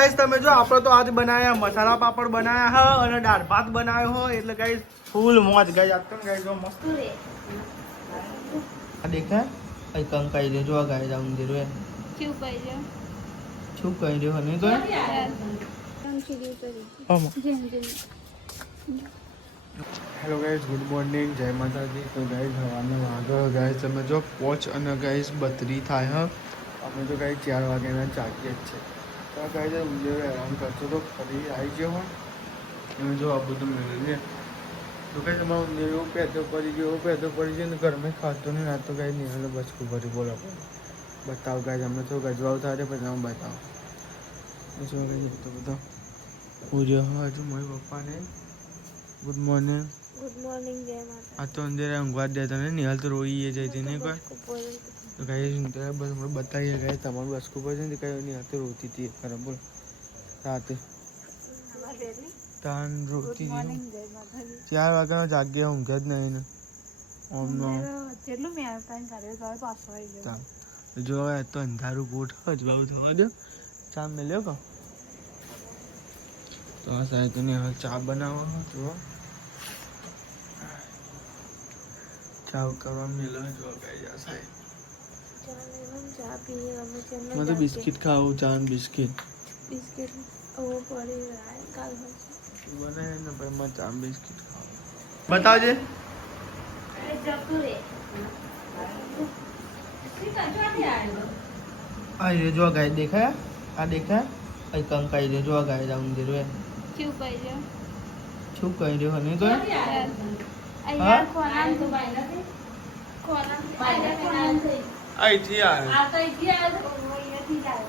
Guys તમે જો આપણે તો આજ બનાયા મસાલા પાપડ બનાયા હ અને દાળ ભાત બનાવ્યો હો એટલે ગાइस ફૂલ મોજ ગાइस આજ તો ગાइस જો મસ્ત આ દેખા આ કંકાઈ દે જો ગાइस આ ઉંદીર હે શું કહી રહ્યો હને તો हेलो गाइस गुड मॉर्निंग जय माता दी। तो गाइस हवाना वागे गाइस તમે જો પોચ અને ગાइस 32 થાય હ અમે તો ગાइस 4 વાગ્યાના જાગીએ જ છે તો ગાइस ઉંદીર હેરાન કરતો તો ફરી આવી ગયો હો અને જો આ બધું મેળવીએ તો ગાइस અમારો ઉંદીર પેટો પડી ગયો ને ઘરમાં ખાતો નહીં ના તો ગાइस નિહાલે બચકું ભરી બોલો બતાવ ગાइस અમે તો ગજવાવ થાય પછી અમે બતાવ જો ગાइस તો બધો પૂર્યો હજુ મારા પપ્પાને गुड मॉर्निंग जय माता। आज तो अंधेरा ઊંઘવા દેતા ને નિહાલ તો રોઈએ જાય છે ને કોઈ તો ગાઈસ અંધેરા બસ મને બતાવીએ ગાઈસ તમારું બસકુ પર છે ને કઈ નિહાલ તો રોતી હતી ખરાબ બોલ રાતે તાન રોતી હતી 4 વાગ્યાનો જાગ્યા ઊંઘ જ નહીં ને ઓમ નો કેટલું મે આવતા કરે તો પાછો આવી ગયો જો આ તો અંધારું ગોઠ જ બહુ થવા દો ચા મેલ્યો કો તો આ સાહેબ ને ચા બનાવવાનો જો ચા કરવા મેલો જો ગાઈ આ સાહેબ ચા પીએ અમે કેમ મને બિસ્કિટ ખાવું ચા અને બિસ્કિટ ઓ પડી રાય કાલ બને ને ભાઈ મને ચા બિસ્કિટ ખાવું બતાવજે અરે જતું રે આ ये जो गाय देखा है आ देखा है कंकाई दे जो गाय दा उंदीर है क्यों कह रहे हो नहीं तो यार कोना तो भाई ना कोना आई थी यार आ तो थी यार वो ये थी यार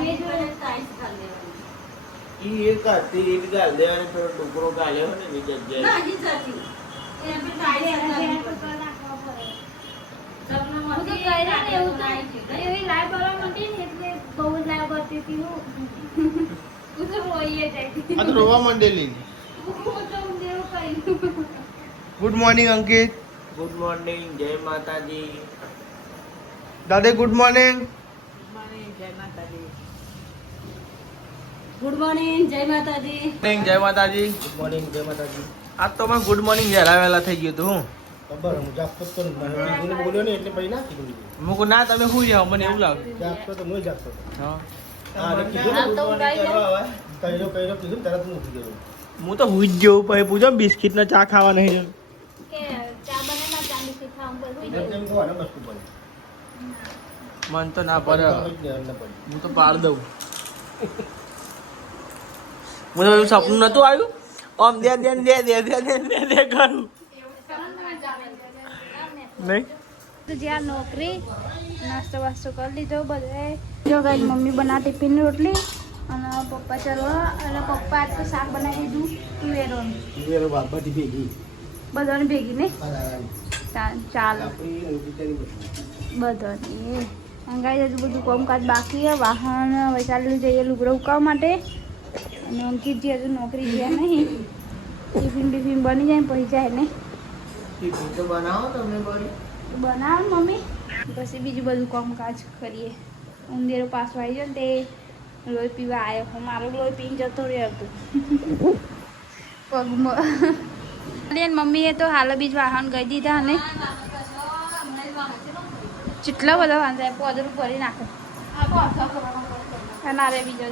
ये जो टाइस कर ले ये काती ईट डाल दे और फिर टुकड़ों डाले हो ने नीचे जय ना जी जाती ये पे टाइस कर तो नाखवा पड़े सबने मत तो कह रहा ने એવું થાય એ લાઈવ બરા મટી ને એટલે બહુ લાઈવ કરતી હતી હું ઉતો રોઈએ જાય આ તો રોવા માંડેલી गुड मॉर्निंग अंकित गुड मॉर्निंग जय माता दी दादे गुड मॉर्निंग जय माता दी गुड मॉर्निंग जय माता दी जय माता दी गुड मॉर्निंग जय माता दी आज तो मैं गुड मॉर्निंग जरा वेला થઈ ગયો તો હું ખબર હું જાગતો તો મને બોલ્યો ને એટલે પછી ના કીધું મુકો ના તમે હુઈ જાવ મને એવું લાગે જાગતો તો હું જાગતો હા અરે કીધું ને ગુડ મોર્નિંગ કરવા આવે કઈરો કીધું તરત હું ઉઠી ગયો હું તો હુઈ જ ગયો પછી પૂછો બિસ્કિટ ના ચા ખાવા નહીં કે ચા બનાવવા ચા બિસ્કિટ ખાવા બોલ હોઈ જાય એમ કહો ને બસ ઉપર મન તો ના પડે હું તો પાડ દઉં મને એવું સપનું નતું આવ્યું આમ દે કરું નહીં તો જ્યાં નોકરી નાસ્તો વાસ્તો કરી લીધો બધે જો ગાઈ મમ્મી બના ટિફિન રોટલી અને પપ્પા ચલવા અને પપ્પા આજ તો શાક બનાવી દીધું તુવેરો બાબાથી ભેગી બધાને ભેગી ને ચાલો બધાને ગાઈ હજુ બધું કામકાજ બાકી છે વાહન હવે ચાલી જઈએ લુગડો ઉકાવવા માટે અને અંકિતજી હજુ નોકરી ગયા નહીં ટિફિન બની જાય પછી જાય ને તો બનાવો તમે બનાવ મમ્મી પછી બીજું બધું કામકાજ કરીએ ઉંદેરો પાછો આવી જાય ને તે લોહી પીવા આવ્યો હું મારો લોહી પીને જતો રહ્યો હતો પગમાં મમ્મીએ તો હાલ બીજ વાહન ગઈ દીધા અને જેટલા બધા વાંધા પોદરું ભરી નાખો ના રે બીજો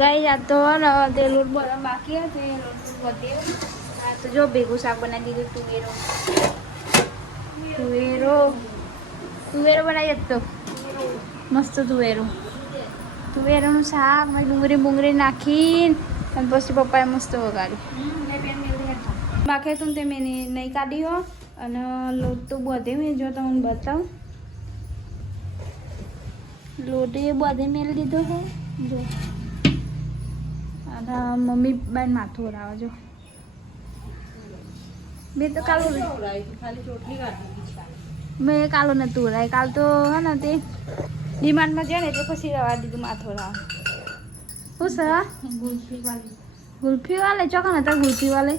ગાઈ જાતો તે લોટ બરાબર બાકી તે લોટ વધે તો જો ભેગું શાક બનાવી દીધું તુવેરો બનાવી તો મસ્ત તુવેરોનું શાક ડુંગળી નાખીને અને પછી પપ્પાએ મસ્ત વગાડ્યું બાકી તો તે મેં નહીં કાઢી હો અને લોટ તો બધે મેં જો તમને બતાવું લોટ એ બધે મેળ દીધો હો જો અને મમ્મી બેન માથું ઓરાવે જો મેં તો કાલ મેં કાલો નતું ઓરાય કાલ તો હે ને તે ડિમાન્ડમાં જાય ને એટલે પછી રવા દીધું માથું ઓરાવે શું સર ગુલ્ફી વાલે ચોકન હતા ગુલ્ફી વાલે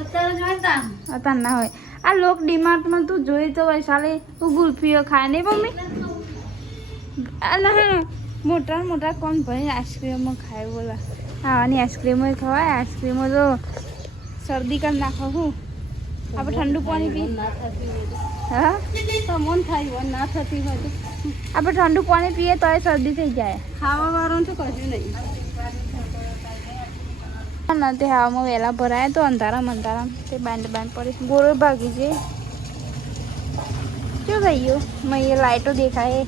અત્યારે ના હોય આ લોક ડીમાર્ટમાં તું જોઈ તો વૈશાલે તું ગુલ્ફીઓ ખાય ને મમ્મી ના મોટા મોટા કોણ ભાઈ આઈસ્ક્રીમો ખાય બોલા આવાની આઈસ્ક્રીમો ખવાય આઈસ્ક્રીમો તો શરદી કરી નાખો હું આપણે ઠંડુ પાણી પી હા તો મન થાય ના થતી હોય તો આપણે ઠંડુ પાણી પીએ તો શરદી થઈ જાય ખાવા વાળું તો કશું નહીં ના તે હવામાં વહેલા ભરાય તો અંધારામ તે બાંધ પડી ગોળો ભાગી છે શું થઈ ગયું મેં લાઈટો દેખાય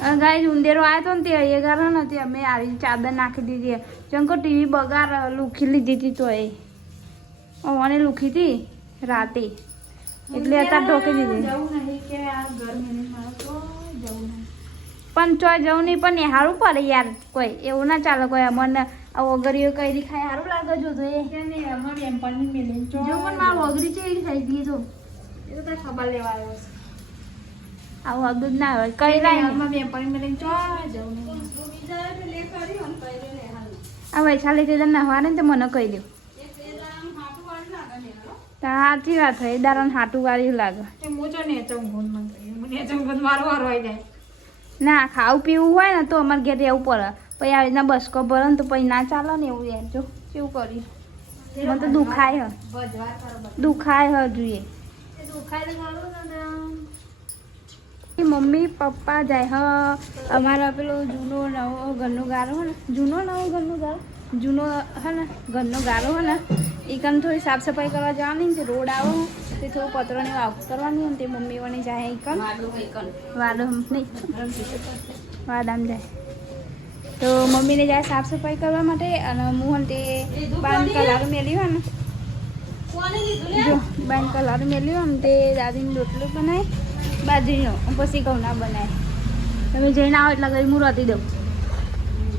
ગાય ઉંદેરો આવ્યો તો ને તે અહીંયા ઘર નથી અમે આવી ચાદર નાખી દીધી ચંકો ટીવી બગાર લુખી લીધી હતી તો એ મને લુખી હતી રાતે એટલે અત્યારે ઢોકી દીધી પણ ચો જવું નહીં પણ એ સારું પડે યાર કોઈ એવું ના ચાલે કોઈ અમને વગરીઓ કઈ ખાય સારું લાગે જો તો એ જો પણ મારા વગરી છે એ થઈ ગઈ તો એ તો કઈ ખબર લેવા આવ્યો છે આવું અદું જ ના હોય કઈ આ વૈશાલી તે નહવા ને તો મને કહી દઉં સાચી વાત હોય દારણ હાટું વાળી લાગે ના ખાવું પીવું હોય ને તો અમારે ઘેર એવું પડે પછી આવી રીતના બસકો ભરે ને તો પછી ના ચાલે ને એવું યાર જો કેવું કર્યું મને તો દુખાય જોઈએ મમ્મી પપ્પા જાય હ અમારા પેલો જૂનો નવો ઘરનો ગારો હે ને જૂનો હે ને ઘરનો ગારો હે ને એ કામ થોડી સાફ સફાઈ કરવા જવાની તે રોડ આવો તે થોડું પતરોની વાવ કરવાની હોય તે મમ્મીઓની જાય એ કામ વાડમ નહીં વાડામ જાય તો મમ્મીને જાય સાફ સફાઈ કરવા માટે અને હું તે બાન કલર મેલ્યું હોય ને જો બાન કલર મેલ્યું હોય ને તે દાદીની રોટલી બનાય બાજરીનો પછી ઘઉંના બનાય તમે જઈને આવો એટલે ઘરે હું રાતી દઉં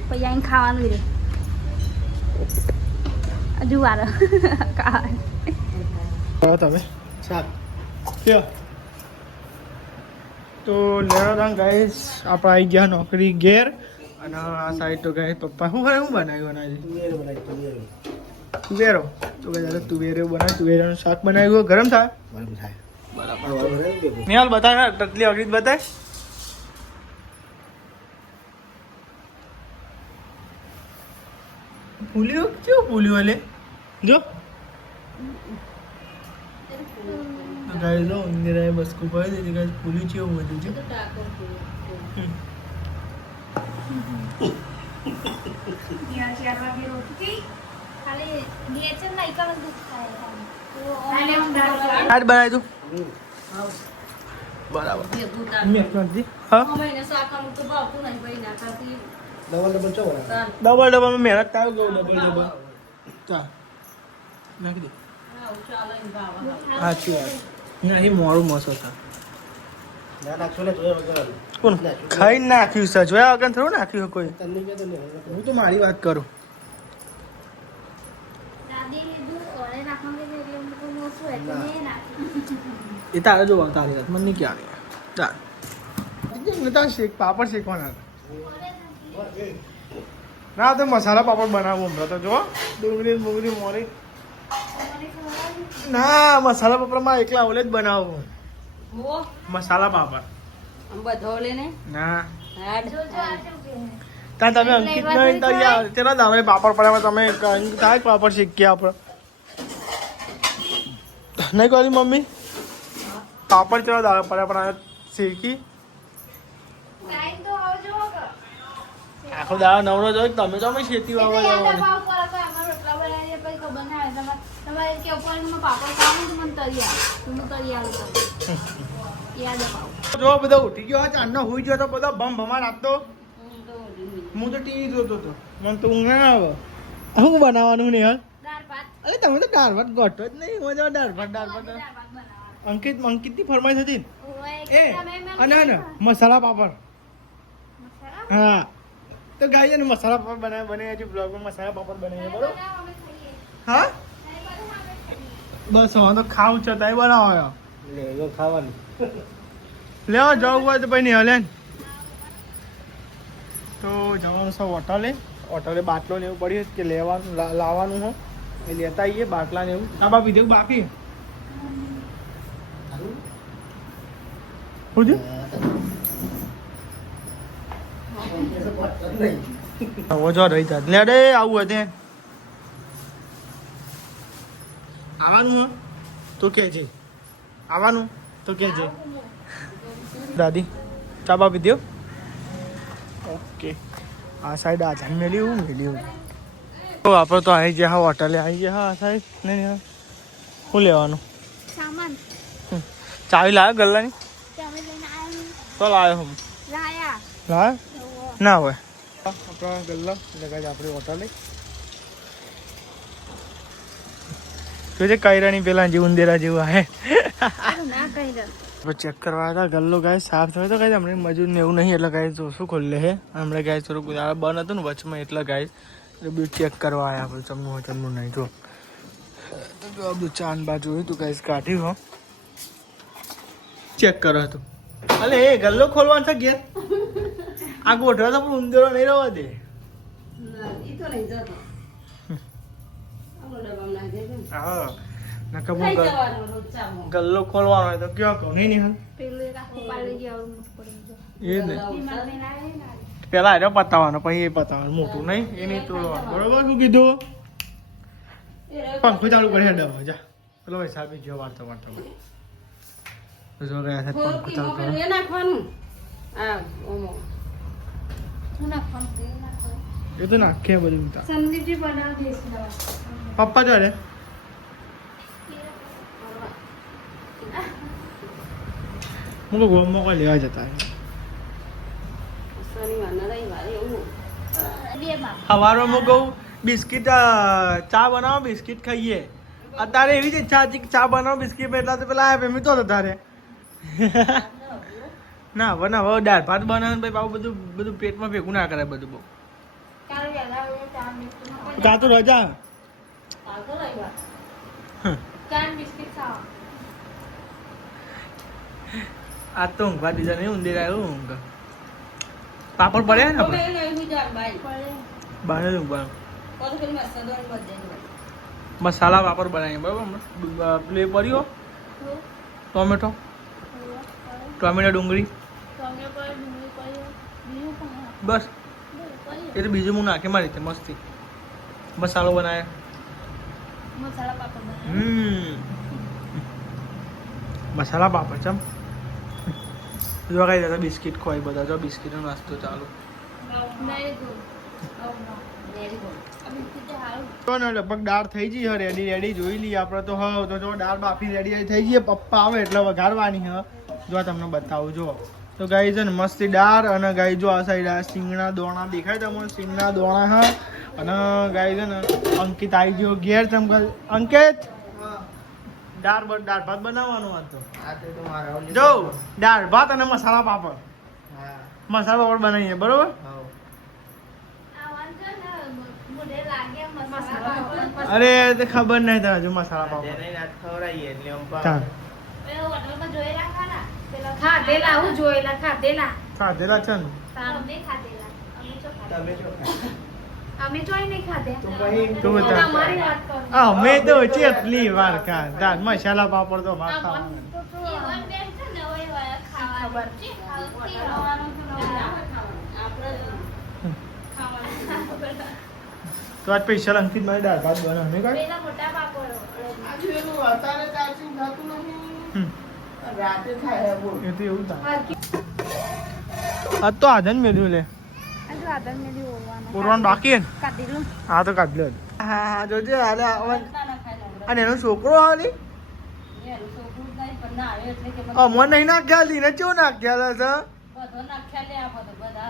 પછી આવીને ખાવાનું રહે હજુ વાર તમે શાક તો લેવા ગાઈસ આપણે આવી ગયા નોકરી ઘેર અને આ સાઈડ તો ગાય પપ્પા શું બનાવ્યું તુવેરો તો ગાય તુવેરો બનાવ્યું તુવેરાનું શાક બનાવ્યું ગરમ થાય નિહાલ બતાવે ટટલી અગરીત બતાય ફૂલ્યું કેવું ફૂલ્યું એટલે જો ગાય જો ઇન્દિરાએ બસકું પાડી દીધી ગાય ફૂલ્યું છે એવું બધું છે આજ બનાવી તું બરાબર ડબલ મહેનત થાય ડબલ ચાલ નાખી દે સાચી વાત નહીં મોડું મસો થાય કોણ ખાઈ નાખ્યું છે જોયા વગર થોડું નાખ્યું કોઈ હું તો મારી વાત કરું એ તારે જોવા તારી વાત મને નહીં ક્યારે ચાલ શેક પાપડ શેકવાના ના તો મસાલા પાપડ બનાવું હમણાં તો જો ડુંગળી મોરી ના મસાલા પાપડમાં એકલા ઓલે જ બનાવું મસાલા પાપડ ના ત્યાં તમે અંકિત તેના દાવે પાપડ પડ્યા તમે થાય પાપડ શીખ્યા આપણે નહીં કરી મમ્મી પાપડ ચલો દાવે પડ્યા પણ શીખી આખો દાવા નવરો જોઈ તમે તો અમે ખેતી વાવવા જવાની જો બધા ઉઠી ગયો ચાંદનો હુઈ ગયો તો બધા ભમ ભમા રાખતો હું તો ટીવી જોતો હતો મને તો ઊંઘ ના આવે શું બનાવવાનું ને યાર અરે તમે તો દાળ ભાત ગોઠો જ નહીં હું દાળ ભાત અંકિતની ફરમાઈશ હતી એ અને મસાલા પાપડ હા તો ગાય ને મસાલા પાપડ બનાવ્યા છે બ્લોગમાં મસાલા પાપડ બનાવીએ બરોબર હા બસ હવે તો ખાવું છે તાઈ બનાવો ખાવાનું લેવા જવું હોય તો ભાઈ નહીં હલે તો જવાનું છે હોટલે બાટલો ને એવું પડ્યું કે લેવાનું લાવવાનું હોય એ લેતા આવીએ બાટલા ને એવું આ બાપી દેવું બાકી શું છે ઓછો રહી જા લે રે આવું હતે આવવાનું હો તો કે છે આવવાનું તો કે છે દાદી ચા બા પીધો ઓકે આ સાઈડ આ જાન મેલ્યું તો આપણે તો આવી ગયા હા હોટલે આવી ગયા હા આ સાઈડ નહીં શું લેવાનું સામાન ચાવી લાવ્યો ગલ્લાની તમે લઈને આવ્યા તો લાવ્યો હું લાયા લાવ્યો ના હોય આપણા ગલ્લા લગાવી આપણી હોટલે જોજે કાયરાની પેલા જે ઉંદેરા જેવું આવે ના કહી દો ચેક કરવા હતા ગલ્લો ગાય સાફ થયો તો ગાય હમણાં મજૂર ને એવું નહીં એટલે ગાય તો શું ખોલે છે હમણાં ગાય થોડુંક બંધ હતું ને વચમાં એટલે ગાય એટલે બધું ચેક કરવા આવ્યા આપણે ચમનું હોય ચમનું નહીં જો બધું ચાંદ બાજુ હોય તું ગાય કાઢ્યું હો ચેક કરો હતું અલે એ ગલ્લો ખોલવાનો છે ઘેર આ ગોઠવા તો પણ ઉંદેરો નહીં રહેવા દે હા નકર ગલ્લો ખોલવાનો હોય તો કયો કહું નહીં હાલ પેલું એક આખું પાડી ગયા પડી એ જ ને જાય પેલા એને પતાવવાનો પછી એ પતાવવાનું મોટું નહીં એ નહીં તોડવાનું બરોબર શું કીધું પંખો ચાલુ કરી હેડ જા પેલો હિસાબી ગયો વાર્તા વાર્તા જો ગયા છે પંખો ચાલુ કરો હું નાખવાનું એ તો નાખે બધું ઉતા સંદીપજી બનાવી દેશે પપ્પા જોડે મુકો ગોમમાં કોઈ લેવા જતા સવારમાં કહું બિસ્કિટ ચા બનાવો બિસ્કિટ ખાઈએ અત્યારે એવી જ ઈચ્છા હતી કે ચા બનાવો બિસ્કિટ એટલા તો પેલા આવ્યા મેં તો તારે ના બનાવો દાળ ભાત બનાવે ભાઈ બાબુ બધું બધું પેટમાં ભેગું ના કરાય બધું બહુ કાં તો રજા આ તો ઊંઘવા દીધા નહીં ઊંધી આવ્યું ઊંઘ પાપડ પડ્યા ને આપણે ઊંઘવા મસાલા પાપડ બનાવીએ બરાબર પ્લે પડ્યો ટોમેટો ડુંગળી બસ એ તો બીજું હું નાખે મારી રીતે મસ્તી મસાલો બનાવે મસાલા પાપડ ચમ જો કઈ દાદા બિસ્કિટ ખોઈ બધા જો બિસ્કિટનો નાસ્તો ચાલુ તો ને લગભગ દાળ થઈ ગઈ હે રેડી જોઈ લઈએ આપણે તો હા તો જો દાળ બાફી રેડી થઈ ગઈ પપ્પા આવે એટલે વઘારવાની હ જો તમને બતાવું જો તો ગાઈ છે ને મસ્તી દાળ અને ગાઈ જો આ સાઈડ આ સિંગના દોણા દેખાય તમને સિંગના દોણા હા અને ગાઈ છે ને અંકિત આવી ગયો ઘેર તમ અંકિત દાળ ભાત બનાવવાનો હતો જો દાળ ભાત અને મસાલા પાપડ મસાલા પાપડ બનાવીએ બરોબર અરે તે ખબર નહીં તને હજુ મસાલા પાપડ ખાધેલા છે ને અમે તો ચેટલી વાર ખા મસાલા પાપડ તો તો આજ સ્પેશિયલ અંકિત મારી દાળ ભાત બનાવે એવું થાય આ તો આધન મેળ્યું લે ઓરવાનું બાકી હા તો કાઢ લો હા જોજે હાલે અને એનો છોકરો હાલી અમો નહીં નાખ્યા લીને કેવું નાખ્યા છે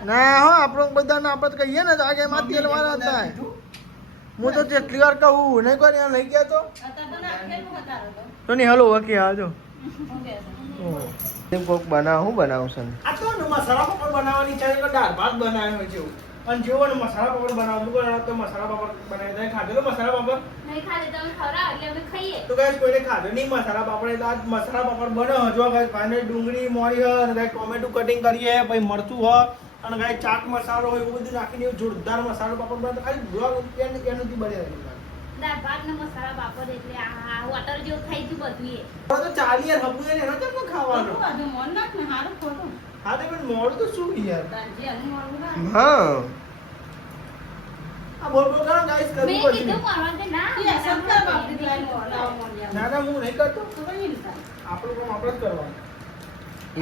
ના હો આપણો બધાને આપણે કહીએ ને તો આગે માં તેલ વાળા હતા હું તો જેટલી વાર કહું નહીં કોઈ લઈ ગયા તો નહીં હલો ઓકે હાજો કોક બનાવ હું બનાવશું આ તો મસાલા પાપડ બનાવવાની છે કે દાળ ભાત બનાવ્યો છે અને જેવો ને મસાલા પાપડ બનાવવાનું તો મસાલા પાપડ બનાવી દે ખાધેલો મસાલા પાપડ નહીં ખાધે તમે ખવડાવો એટલે અમે ખાઈએ તો ગાઈસ કોઈને ખાધો નહીં મસાલા પાપડ એટલે આજ મસાલા પાપડ બને હજુ ગાઈસ પાને ડુંગળી મોરી હ અને ગાઈસ ટોમેટો કટિંગ કરીએ પછી મરચું હ અને ગાઈસ ચાટ મસાલો હોય એવું બધું નાખીને જોરદાર મસાલો પાપડ બને ખાલી બ્લોગ એનથી બને દાળ ભાત ને મસાલા પાપડ એટલે આ હોટલ જેવું થઈ ગયું બધું એ. તો ચાલી યાર હબુ એને એનો કેમ ખાવાનો બધું મન નાખ ને હારું ખોટું. હા તો પણ મોડું તો શું યાર તારજી આનું મોડું ના. હા આ બોલ બોલ કરો ગાઈસ મેં કરવું પડશે કીધું મારા કે ના એ સત્તા બાપની લાઈન મોડાવા માંડ્યા. ના ના હું નહીં કરતો તો કઈ નહીં થાય. આપણું કામ આપણે જ કરવાનું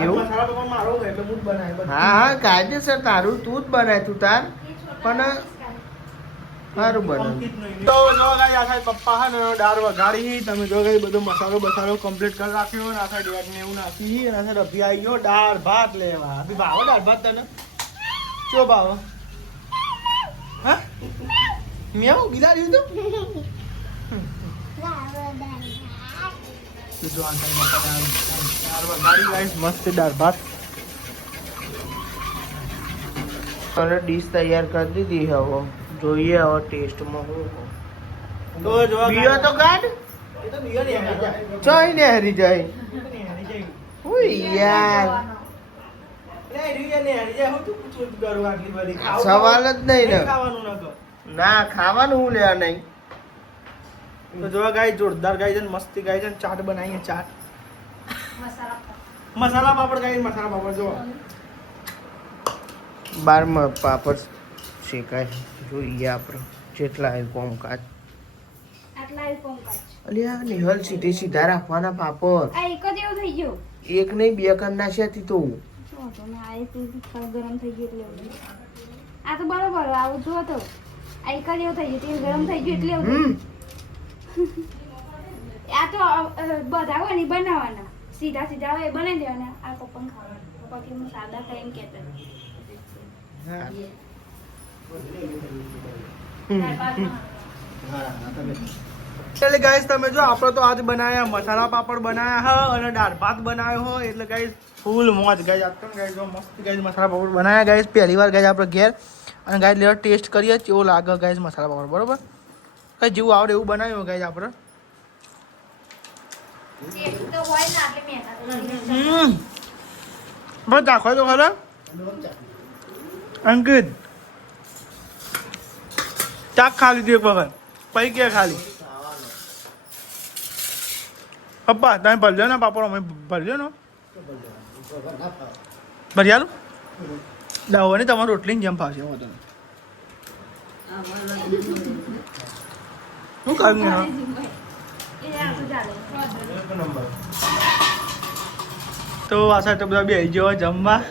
એવું? મસાલા પાપડ મારો હોય એટલે હું જ બનાય બધું. હા હા કાયદેસર તારું તું જ બનાય તું તાર પણ સારું બને તો જો ગાઈ આ સાઈડ પપ્પા હે ને દાળ વઘારી તમે જો ગાઈ બધો મસાલો બસાલો કમ્પ્લીટ કરી રાખ્યો ને આ સાઈડ એડ ને એવું નાખી અને આ સાઈડ અભી આવી ગયો દાળ ભાત લેવા અભી ભાવો દાળ ભાત તને ચો ભાવો હા મેં ગીલા રહ્યું તું જો આ સાઈડ દાળ વઘારી ગાઈસ મસ્ત દાળ ભાત અને ડીશ તૈયાર કરી દીધી હવે જોઈએ હવે ટેસ્ટમાં હું તો જો બીયો તો ગાડ એ તો બીયો નહીં આવી જાય ચોઈ ને હરી જાય નહીં આવી જાય ઓય યાર ને રીયા ને આવી જાય હું તું પૂછું કરું આટલી બધી સવાલ જ નહીં ને ખાવાનું ન કર ના ખાવાનું હું લેવા નહીં તો જો ગાય જોરદાર ગાય છે ને મસ્તી ગાય છે ને ચાટ બનાવીએ ચાટ મસાલા પાપડ ગાય મસાલા પાપડ જો બારમાં પાપડ શેકાય જોઈએ આપણે જેટલા એ કોમકાજ આટલા એ કોમકાજ. અલ્યા નિહલ સીધે સીધા રાખવાના પાપડ આ એક જ એવું થઈ ગયું. એક નહીં બે કર નાખ્યા હતી તો જો તો ના આ તો ગરમ થઈ ગયું એટલે એવું. આ તો બરોબર આવું જો તો આ એક જ એવું થઈ ગયું તેલ ગરમ થઈ ગયું એટલે એવું. આ તો બધા હોય ને ઈ બનાવવાના સીધા સીધા હોય એ બનાવી દેવાના આ પપ્પાને ખાવાના પપ્પા કે હું સાદા ખાઈ એમ કહેતા એટલે ગાઈસ તમે જો આપણે તો આજ બનાયા મસાલા પાપડ બનાયા હા અને દાળ ભાત બનાવ્યો હો એટલે ગાઈસ ફૂલ મોજ ગાઈસ આ તો ગાઈસ જો મસ્ત ગાઈસ મસાલા પાપડ બનાયા ગાઈસ પહેલી વાર ગાઈસ આપણે ઘેર અને ગાઈસ લેવા ટેસ્ટ કરીએ કેવો લાગે ગાઈસ મસાલા પાપડ બરોબર કઈ જેવું આવડે એવું બનાવ્યું ગાઈસ આપણે ટેસ્ટ તો હોય ને એટલે મહેનત બસ દાખો તો ખરા અંકિત ચાક ખાલી દે વખત પૈ કે ખાલી પપ્પા તમે ભરજો ને પાપડ અમે ભરજો ને ભરિયાલું દાવો ને તમારે રોટલી જેમ ફાવશે હું તમે શું કામ ને એ આ તો ચાલે. તો આ સાથે બધા બે જેવા જમવા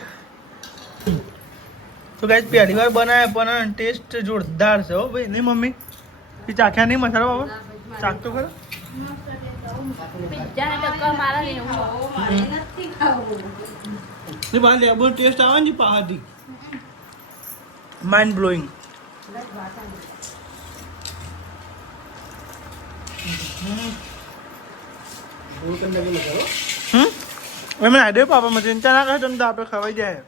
તો ગાઈસ પહેલી વાર બનાવ્યા પણ ટેસ્ટ જોરદાર છે હો ભાઈ નહીં મમ્મી એ ચાખ્યા નહીં મસાલા બાબા ચાખ તો ખરો પિઝાને ટક્કર મારે ને એવું. મારે નથી ખાવું. ને બાર લેબો ટેસ્ટ આવે ને પહાડી માઇન્ડ બ્લોઈંગ એમને આડે પાપા મને ચિંતા ના કરે તમે તો આપણે ખવાઈ જાય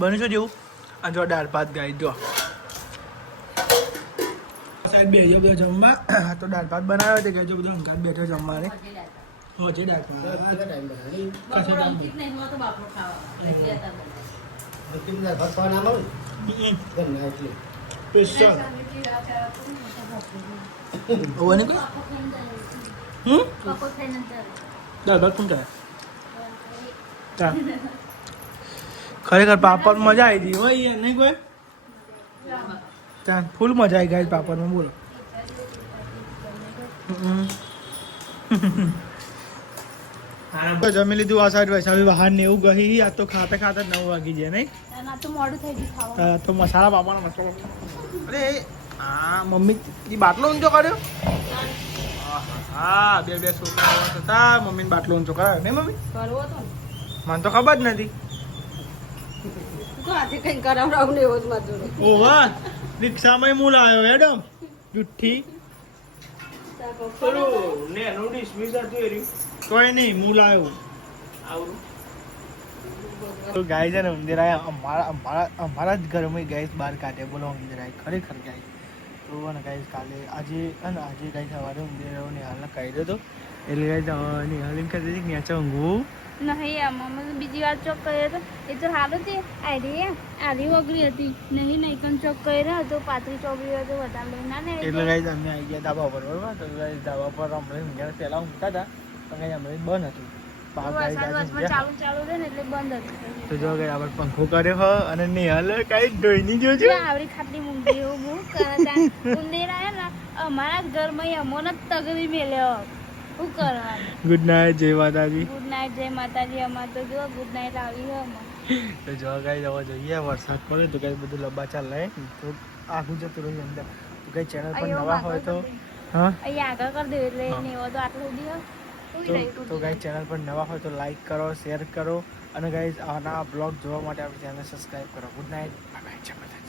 બનીશું જેવું આ જો દાળ ભાત ગાઈ જો સાહેબ બે જો બધા જમવા તો દાળ ભાત બનાવ્યો છે કે જો બધું અંગાત બેઠો જમવાને હો છે દાળ ભાત બપોર અંકિત નહીં હોય તો બાપરો ખાવા. એટલે હતા બધા. સ્પેશિયલ ઓને કોઈ કપો થઈને ચાલે. દાળ ભાત કોણ કરે ખરેખર પાપડ મજા આવી હતી હોય યાર નહીં કોઈ ત્યાં ફૂલ મજા આવી ગઈ પાપડમાં બોલો જમી લીધું આ સાઈડ વૈશાલી બહાર ને એવું ગઈ આ તો ખાતા ખાતા 9 વાગી જાય નહીં અને આ તો મોડું થઈ ગયું ખાવાનું. તો મસાલા પાપડનો મસાલો અરે હા મમ્મી એ બાટલો ઊંચો કર્યો હા બે છોકરાઓ હતા મમ્મીને બાટલો ઊંચો કરાયો નહીં મમ્મી કરવો તો ને. મને તો ખબર જ નથી તો આજે કંઈ કરાવડાવું ને એવો જ મજૂરી. ઓહો રિક્ષામાં હું લાવ્યો મેડમ જુઠ્ઠી કોઈ નહીં હું લાવ્યો તો ગાય છે ને ઉંદેરાએ અમારા જ ઘરમાં ગેસ બહાર કાઢે બોલો ઉંદેરાએ ખરેખર ગાય તો ને ગાય કાલે આજે ગાય સવારે ઉંદેરાઓને હાલના કાઢ્યો હતો એટલે ગાઈઝ નિહાલીને કહેતી હતી કે નેચે ઊંઘવું નહીં આમાં મને બીજી વાર ચોક કર્યો હતો એ તો સારું છે આરી વગરી હતી નહીં નહીં પણ ચોક કર્યો હતો પાતળી ચોકડી હતો વધારે લઈ ના ને એટલે ગાઈઝ અમે આવી ગયા ધાબા પર બરોબર તો ગાઈઝ ધાબા પર હમણાં ઊંઘ્યા પહેલાં ઊંઘતા હતા પણ ગાઈઝ હમણાં બંધ હતું પાક ગાઈઝ આજે ઊંઘ્યા. ચાલુ રહે ને એટલે બંધ હતું તો જો ગાઈઝ આપણે પંખો કર્યો હ અને નિહાલ કાંઈ ધોઈની જોજો આવડી ખાટલી મૂકી એવું બહુ કરતા ઉંદેરા હે ને અમારા ઘરમાં અમોને જ તગડી મેલ્યો શું કરવાનું ગુડ નાઇટ જય માતાજી. ગુડ નાઇટ જય માતાજી અમાર તો જો ગુડ નાઇટ આવી હે અમાર તો જો ગાઈઝ હવે જોઈએ વરસાદ પડે તો ગાઈઝ બધું લંબા ચાલ લે તો આખું જતું રહ્યું અંદર તો ગાઈઝ ચેનલ પર નવા હોય તો હા અહીંયા આગળ કરી દે એટલે ને એવો તો આટલું સુધી હે તો ગાઈઝ ચેનલ પર નવા હોય તો લાઈક કરો શેર કરો અને ગાઈઝ આના બ્લોગ જોવા માટે આપણી ચેનલ સબસ્ક્રાઈબ કરો. ગુડ નાઇટ બાય બાય જય માતાજી.